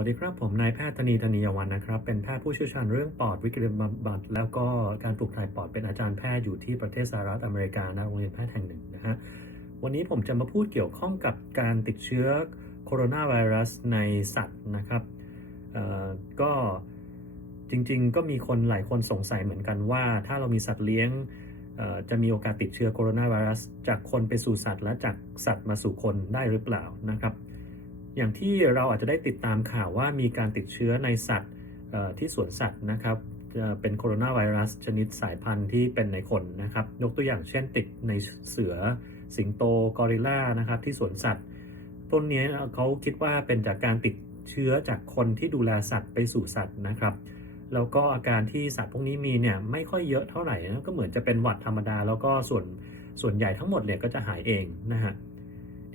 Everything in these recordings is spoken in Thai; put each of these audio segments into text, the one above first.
วัสดีครับ ผมนายแพทย์ธนีธนียวันนะครับ เป็นแพทย์ผู้เชี่ยวชาญเรื่องปอดวิกฤตบำบัด แล้วก็การปลูกถ่ายปอดเป็นอาจารย์แพทย์อยู่ที่ประเทศสหรัฐอเมริกานะโรงเรียนแพทย์แห่งหนึ่งนะฮะวันนี้ผมจะมาพูดเกี่ยวข้องกับการติดเชื้อโคโรนาไวรัสในสัตว์นะครับก็จริงๆ ก็มีคนหลายคนสงสัยเหมือนกันว่า ถ้าเรามีสัตว์เลี้ยงจะมีโอกาสติดเชื้อโคโรนาไวรัสจากคนไปสู่สัตว์และจากสัตว์มาสู่คนได้หรือเปล่านะครับ อย่างที่เราอาจจะได้ติดตามข่าวว่ามีการติดเชื้อในสัตว์ที่สวนสัตว์นะครับเอ่อเป็นโคโรนาไวรัสชนิดสายพันธุ์ที่เป็นในคนนะครับ ยกตัวอย่างเช่นติดในเสือสิงโตกอริลลานะครับที่สวนสัตว์ต้นนี้เขาคิดว่าเป็นจากการติดเชื้อจากคนที่ดูแลสัตว์ไปสู่สัตว์นะครับ แล้วก็อาการที่สัตว์พวกนี้มีเนี่ยไม่ค่อยเยอะเท่าไหร่นะก็เหมือนจะเป็นหวัดธรรมดา แล้วก็ส่วนส่วนใหญ่ทั้งหมดเนี่ยก็จะหายเองนะฮะ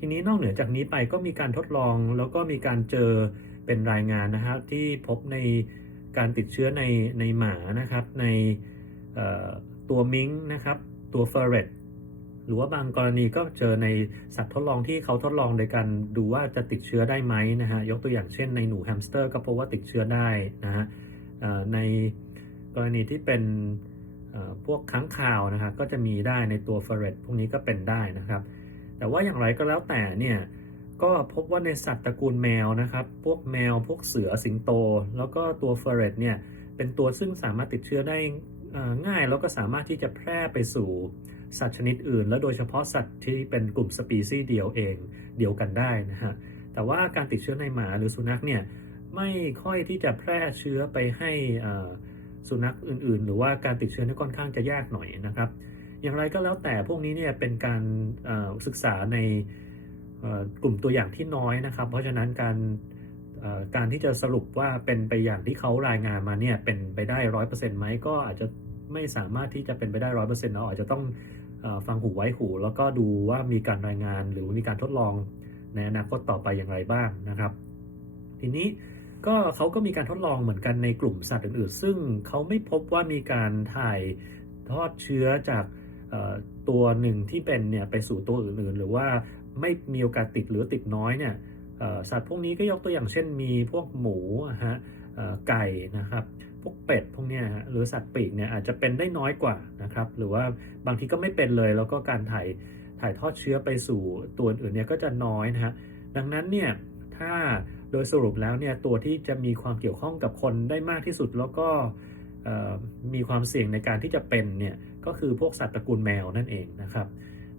ทีนี้นอกเหนือจากนี้ไปก็มีการทดลองแล้วก็มีการเจอเป็นรายงานนะครับที่พบในการติดเชื้อในในหมานะครับในตัวมิงนะครับตัวเฟอร์เรตหรือว่าบางกรณีก็เจอในสัตว์ทดลองที่เขาทดลองโดยการดูว่าจะติดเชื้อได้ไหมนะฮะยกตัวอย่างเช่นในหนูแฮมสเตอร์ก็พบว่าติดเชื้อได้นะฮะในกรณีที่เป็นพวกค้างคาวนะครับก็จะมีได้ในตัวเฟอร์เรตพวกนี้ก็เป็นได้นะครับ แต่ว่าอย่างไรก็แล้วแต่เนี่ยก็พบว่าในสัตว์ตระกูลแมวนะครับ พวกแมว พวกเสือสิงโต แล้วก็ตัวเฟอร์เรตเนี่ยเป็นตัวซึ่งสามารถติดเชื้อได้ง่ายแล้วก็สามารถที่จะแพร่ไปสู่สัตว์ชนิดอื่น และโดยเฉพาะสัตว์ที่เป็นกลุ่มสปีซีส์เดียวเองเดียวกันได้นะฮะแต่ว่าการติดเชื้อในหมาหรือสุนัขเนี่ยไม่ค่อยที่จะแพร่เชื้อไปให้สุนัขอื่น ๆ หรือว่าการติดเชื้อนี่ค่อนข้างจะยากหน่อยนะครับ อย่างไรก็แล้วแต่พวกนี้เนี่ยเป็นการศึกษาในกลุ่มตัวอย่างที่น้อยนะครับ เพราะฉะนั้นการการที่จะสรุปว่าเป็นไปอย่างที่เขารายงานมาเนี่ยเป็นไปได้ร้อยเปอร์เซ็นต์ไหมก็อาจจะไม่สามารถที่จะเป็นไปได้ร้อยเปอร์เซ็นต์เราอาจจะต้องฟังหูไว้หู แล้วก็ดูว่ามีการรายงานหรือมีการทดลองในอนาคตต่อไปอย่างไรบ้างนะครับ ทีนี้ก็เขาก็มีการทดลองเหมือนกันในกลุ่มสัตว์อื่นๆ ซึ่งเขาไม่พบว่ามีการถ่ายทอดเชื้อจาก ตัวหนึ่งที่เป็นเนี่ยไปสู่ตัวอื่นๆ หรือว่าไม่มีโอกาสติดหรือติดน้อยเนี่ยสัตว์พวกนี้ก็ยกตัวอย่างเช่นมีพวกหมูฮะไก่นะครับพวกเป็ดพวกเนี้ยฮะหรือสัตว์ปีกเนี่ยอาจจะเป็นได้น้อยกว่านะครับหรือว่าบางทีก็ไม่เป็นเลย แล้วก็การถ่ายถ่ายทอดเชื้อไปสู่ตัวอื่นเนี่ยก็จะน้อยนะฮะดังนั้นเนี่ยถ้าโดยสรุปแล้วเนี่ยตัวที่จะมีความเกี่ยวข้องกับคนได้มากที่สุดแล้วก็ มีความเสี่ยงในการที่จะเป็นเนี่ยก็คือพวกสัตว์ตระกูลแมวนั่นเองนะครับ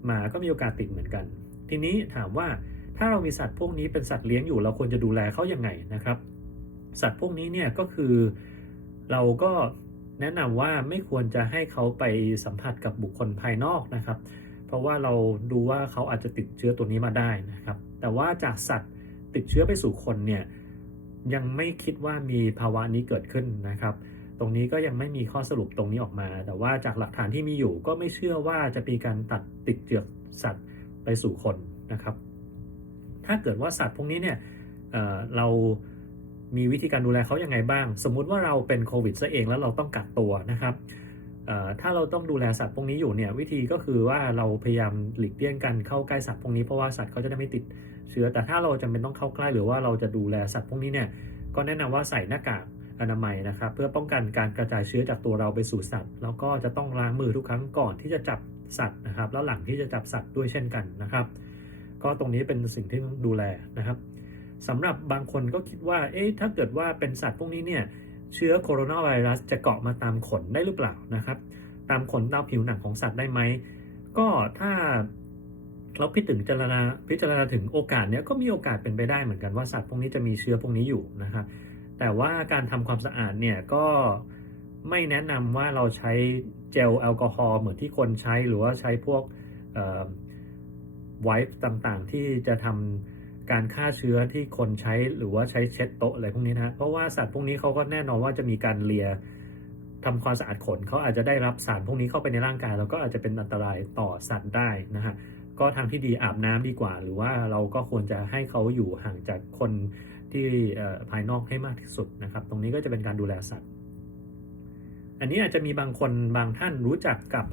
หมาก็มีโอกาสติดเหมือนกัน ทีนี้ถามว่าถ้าเรามีสัตว์พวกนี้เป็นสัตว์เลี้ยงอยู่เราควรจะดูแลเขายังไงนะครับ สัตว์พวกนี้เนี่ยก็คือเราก็แนะนำว่าไม่ควรจะให้เขาไปสัมผัสกับบุคคลภายนอกนะครับ เพราะว่าเราดูว่าเขาอาจจะติดเชื้อตัวนี้มาได้นะครับ แต่ว่าจากสัตว์ติดเชื้อไปสู่คนเนี่ยยังไม่คิดว่ามีภาวะนี้เกิดขึ้นนะครับ ตรงนี้ก็ยังไม่มีข้อสรุปตรงนี้ออกมา แต่ว่าจากหลักฐานที่มีอยู่ก็ไม่เชื่อว่าจะมีการตัดติดเจือกสัตว์ไปสู่คนนะครับ ถ้าเกิดว่าสัตว์พวกนี้เนี่ยเเรามีวิธีการดูแลเขายังไงบ้าง สมมุติว่าเราเป็นโควิดซะเองแล้วเราต้องกักตัวนะครับถ้าเราต้องดูแลสัตว์พวกนี้อยู่เนี่ยวิธีก็คือว่าเราพยายามหลีกเลี่ยงการเข้าใกล้สัตว์พวกนี้เพราะว่าสัตว์เขาจะได้ไม่ติดเชื้อ แต่ถ้าเราจำเป็นต้องเข้าใกล้หรือว่าเราจะดูแลสัตว์พวกนี้เนี่ยก็แนะนำว่าใส่หน้ากาก อนามัยนะครับ เพื่อป้องกันการกระจายเชื้อจากตัวเราไปสู่สัตว์ แล้วก็จะต้องล้างมือทุกครั้งก่อนที่จะจับสัตว์นะครับ แล้วหลังที่จะจับสัตว์ด้วยเช่นกันนะครับ ก็ตรงนี้เป็นสิ่งที่ต้องดูแลนะครับสำหรับบางคนก็คิดว่า เอ๊ะถ้าเกิดว่าเป็นสัตว์พวกนี้เนี่ยเชื้อโคโรนาไวรัสจะเกาะมาตามขนได้หรือเปล่านะครับ ตามขนตามผิวหนังของสัตว์ได้ไหมก็ถ้าเราพิจารณาพิจารณาถึงโอกาสเนี้ยก็มีโอกาสเป็นไปได้เหมือนกันว่าสัตว์พวกนี้จะมีเชื้อพวกนี้อยู่นะครับ แต่ว่าการทำความสะอาดเนี่ยก็ไม่แนะนำว่าเราใช้เจลแอลกอฮอล์เหมือนที่คนใช้หรือว่าใช้พวกไวท์ต่างๆ ที่จะทำการฆ่าเชื้อที่คนใช้หรือว่าใช้เช็ดโต๊ะอะไรพวกนี้นะเพราะว่าสัตว์พวกนี้เขาก็แน่นอนว่าจะมีการเลียทำความสะอาดขนเขาอาจจะได้รับสารพวกนี้เข้าไปในร่างกายแล้วก็อาจจะเป็นอันตรายต่อสัตว์ได้นะฮะก็ทางที่ดีอาบน้ำดีกว่า หรือว่าเราก็ควรจะให้เขาอยู่ห่างจากคน ที่ภายนอกให้มากที่สุดนะครับ ตรงนี้ก็จะเป็นการดูแลสัตว์ อันนี้อาจจะมีบางคนบางท่านรู้จักกับ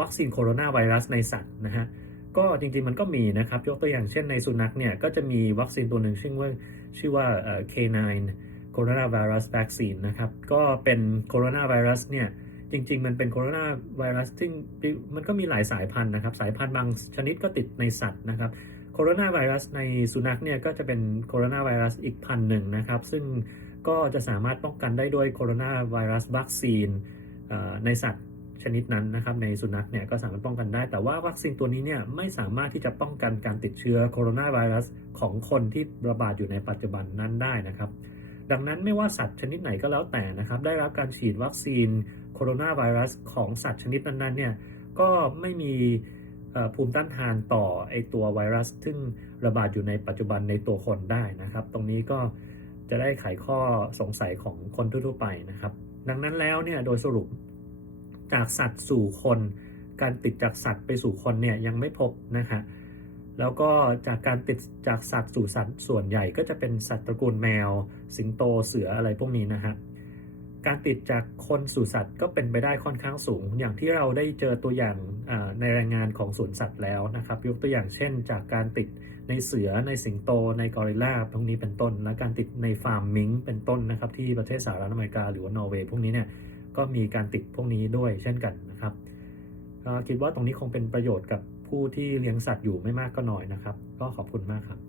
วัคซีนโคโรนาไวรัสในสัตว์นะฮะก็จริงๆมันก็มีนะครับ ยกตัวอย่างเช่นในสุนัขเนี่ยก็จะมีวัคซีนตัวหนึ่งชื่อว่าชื่อว่า K9 Coronavirus Vaccine นะครับก็เป็นโคโรนาไวรัสเนี่ยจริง ๆ มันเป็นโคโรนาไวรัสซึ่งมันก็มีหลายสายพันธุ์นะครับ สายพันธุ์บางชนิดก็ติดในสัตว์นะครับ โคโรนาไวรัสในสุนัขเนี่ยก็จะเป็นโคโรนาไวรัสอีกพันหนึ่งนะครับ ซึ่งก็จะสามารถป้องกันได้ด้วยโคโรนาไวรัสวัคซีนในสัตว์ชนิดนั้นนะครับในสุนัขเนี่ยก็สามารถป้องกันได้ แต่ว่าวัคซีนตัวนี้เนี่ยไม่สามารถที่จะป้องกันการติดเชื้อโคโรนาไวรัสของคนที่ระบาดอยู่ในปัจจุบันนั้นได้นะครับดังนั้นไม่ว่าสัตว์ชนิดไหนก็แล้วแต่นะครับได้รับการฉีดวัคซีนโคโรนาไวรัสของสัตว์ชนิดนั้นๆเนี่ยก็ไม่มี ภูมิต้านทานต่อไอตัวไวรัส ซึ่งระบาดอยู่ในปัจจุบันในตัวคนได้นะครับ ตรงนี้ก็จะได้ไขข้อสงสัยของคนทั่วไปนะครับ ดังนั้นแล้วเนี่ยโดยสรุปจากสัตว์สู่คน การติดจากสัตว์ไปสู่คนเนี่ยยังไม่พบนะฮะแล้วก็จากการติดจากสัตว์สู่สัตว์ส่วนใหญ่ก็จะเป็นสัตว์ตระกูลแมว สิงโตเสืออะไรพวกนี้นะฮะ การติดจากคนสู่สัตว์ก็เป็นไปได้ค่อนข้างสูง อย่างที่เราได้เจอตัวอย่างในรายงานของสวนสัตว์แล้วนะครับ ยกตัวอย่างเช่น จากการติดในเสือในสิงโต ในกอริลลาพวกนี้เป็นต้น และการติดในฟาร์มมิงเป็นต้นนะครับ ที่ประเทศสหรัฐอเมริกาหรือว่านอร์เวย์พวกนี้เนี่ยก็มีการติดพวกนี้ด้วยเช่นกันนะครับคิดว่าตรงนี้คงเป็นประโยชน์กับผู้ที่เลี้ยงสัตว์อยู่ไม่มากก็น้อยนะครับ ก็ขอบคุณมากครับ